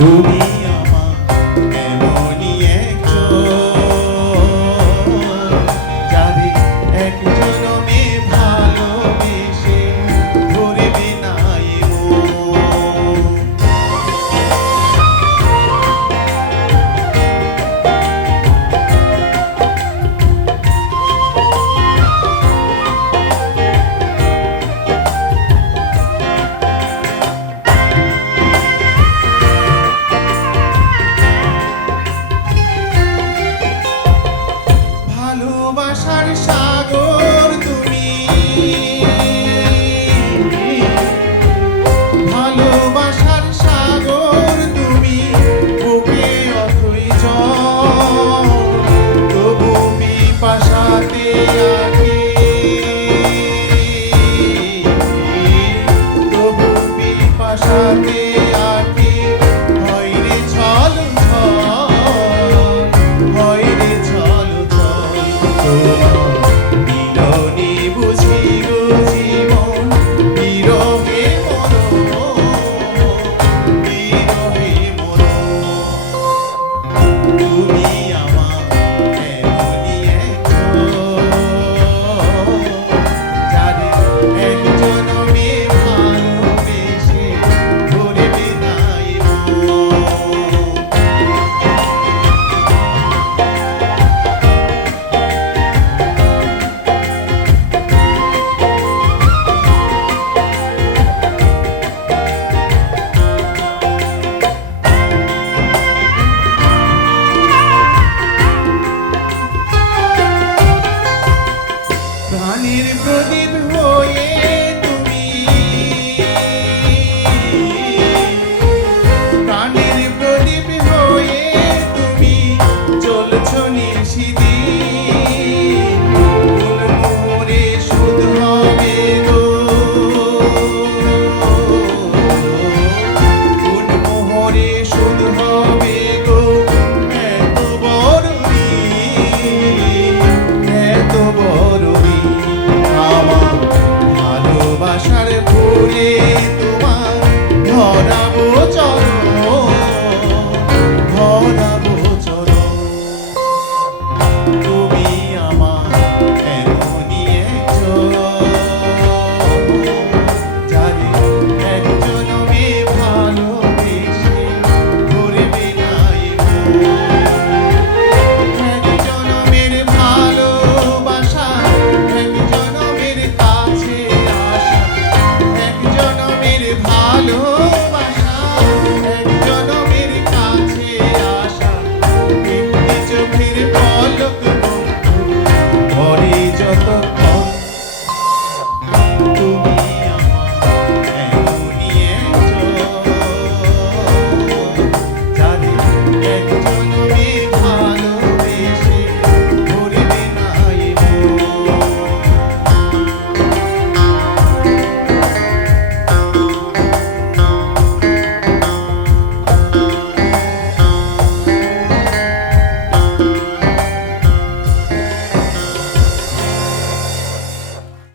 তুমি আমার এমনই একজন, যারে এক জনমে ভালোবেসে ভরবে না এ মন। ভালোবাসার সাগর তুমি, ভালোবাসার সাগর তুমি, বুকে অথই জল, তবু পিপাসাতে আঁখি, তবু পিপাসাতে আঁখি, হয় রে ছল ছল, হয় রে ছল ছল। মিলনে বুঝি গো জীবন, বিরহে মরণ, বিরহে মরণ। তুমি আমার এমনই একজন, যারে এক জনমে ভালোবেসে ভরবে না এ মন। প্রাণের প্রদীপ হয়ে তুমি, প্রাণের প্রদীপ হয়ে তুমি চলছ নিশিদিন, কোন মোহরে শুধ হবে গো, কোন মোহরে শুধ হবে